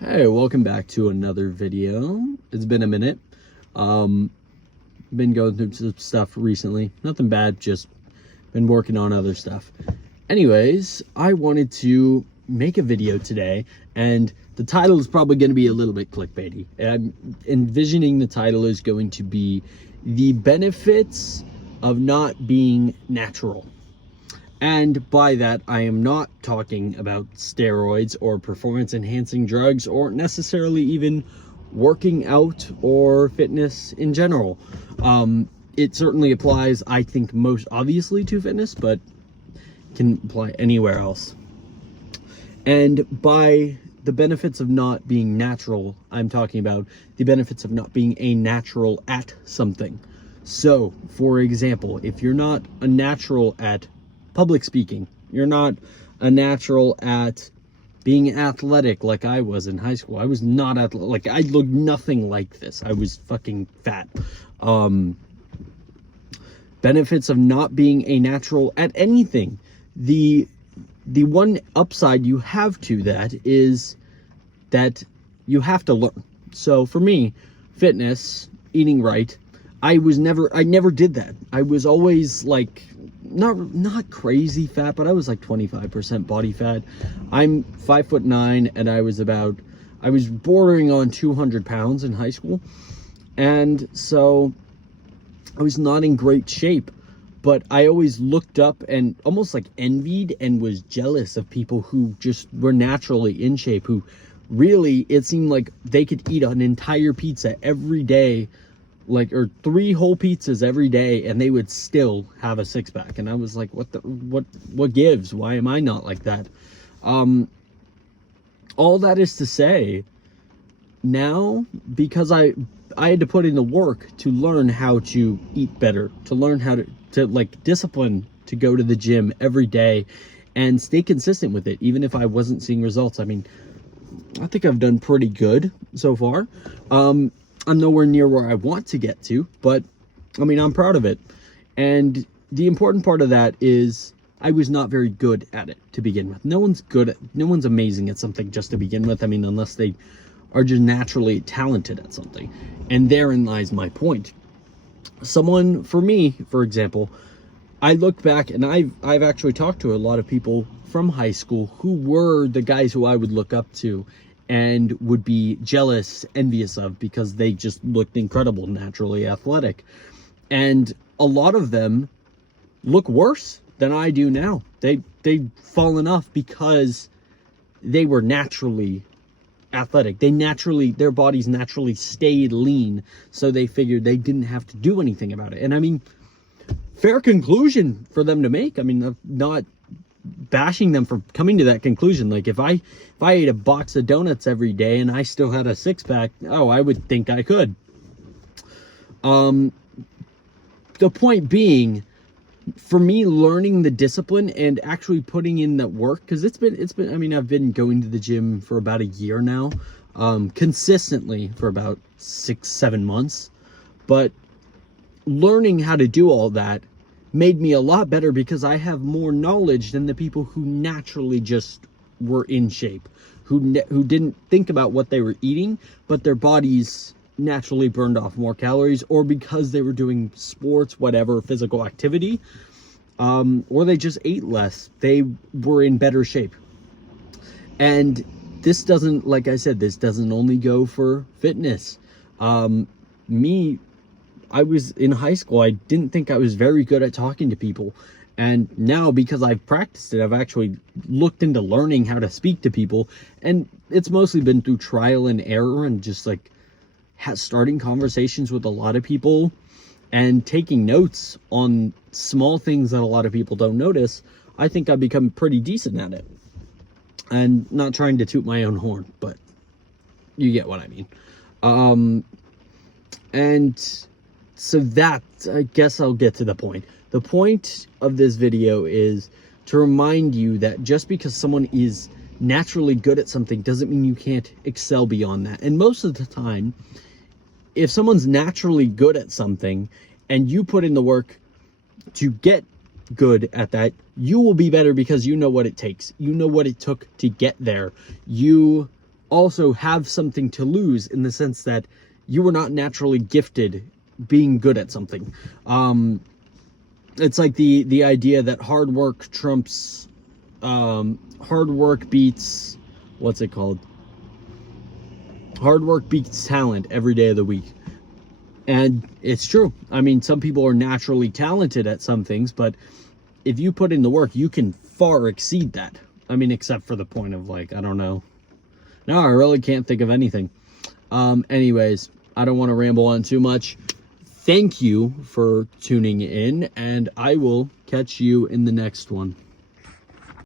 Hey, welcome back to another video. It's been a minute. Been going through some stuff recently. Nothing bad, just been working on other stuff. Anyways, I wanted to make a video today, and the title is probably going to be a little bit clickbaity. I'm envisioning the title is going to be The Benefits of Not Being Natural. And by that, I am not talking about steroids or performance-enhancing drugs or necessarily even working out or fitness in general. It certainly applies, I think, most obviously to fitness, but can apply anywhere else. And by the benefits of not being natural, I'm talking about the benefits of not being a natural at something. So, for example, if you're not a natural at public speaking, you're not a natural at being athletic like I was in high school. I was not athletic. Like, I looked nothing like this. I was fucking fat. Benefits of not being a natural at anything. The one upside you have to that is that you have to learn. So for me, fitness, eating right, I never did that. I was always like, not crazy fat, but I was like 25% body fat. I'm 5'9", and I was bordering on 200 pounds in high school. And so I was not in great shape, but I always looked up and almost like envied and was jealous of people who just were naturally in shape, who really, it seemed like they could eat an entire pizza every day, or 3 whole pizzas every day, and they would still have a six-pack. And I was like, what gives? Why am I not like that? All that is to say, now, because I had to put in the work to learn how to eat better, to learn how to like discipline to go to the gym every day and stay consistent with it, even if I wasn't seeing results. I mean, I think I've done pretty good so far. I'm nowhere near where I want to get to, but I mean, I'm proud of it. And the important part of that is I was not very good at it to begin with. No one's amazing at something just to begin with. I mean, unless they are just naturally talented at something. And therein lies my point. Someone, for me, for example, I look back and I've actually talked to a lot of people from high school who were the guys who I would look up to and would be jealous, envious of, because they just looked incredible, naturally athletic. And a lot of them look worse than I do now. They've fallen off because they were naturally athletic. Their bodies naturally stayed lean, so they figured they didn't have to do anything about it. And I mean, fair conclusion for them to make. I mean, I'm not bashing them for coming to that conclusion. Like, if I ate a box of donuts every day and I still had a six-pack, I would think I could. The point being, for me, learning the discipline and actually putting in that work, because it's been, I mean, I've been going to the gym for about a year now, consistently for about 6-7 months, but learning how to do all that made me a lot better because I have more knowledge than the people who naturally just were in shape, who didn't think about what they were eating, but their bodies naturally burned off more calories, or because they were doing sports, whatever, physical activity, or they just ate less. They were in better shape. And this doesn't, like I said, this doesn't only go for fitness. I was in high school, I didn't think I was very good at talking to people. And now, because I've practiced it, I've actually looked into learning how to speak to people. And it's mostly been through trial and error and just like starting conversations with a lot of people and taking notes on small things that a lot of people don't notice. I think I've become pretty decent at it. And not trying to toot my own horn, but you get what I mean. And so that, I guess I'll get to the point. The point of this video is to remind you that just because someone is naturally good at something doesn't mean you can't excel beyond that. And most of the time, if someone's naturally good at something and you put in the work to get good at that, you will be better because you know what it takes. You know what it took to get there. You also have something to lose, in the sense that you were not naturally gifted being good at something. It's like the idea that hard work trumps, hard work beats, what's it called? Hard work beats talent every day of the week. And it's true. I mean, some people are naturally talented at some things, but if you put in the work, you can far exceed that. I mean, except for the point of, like, I don't know. No, I really can't think of anything. Anyways, I don't want to ramble on too much. Thank you for tuning in, and I will catch you in the next one.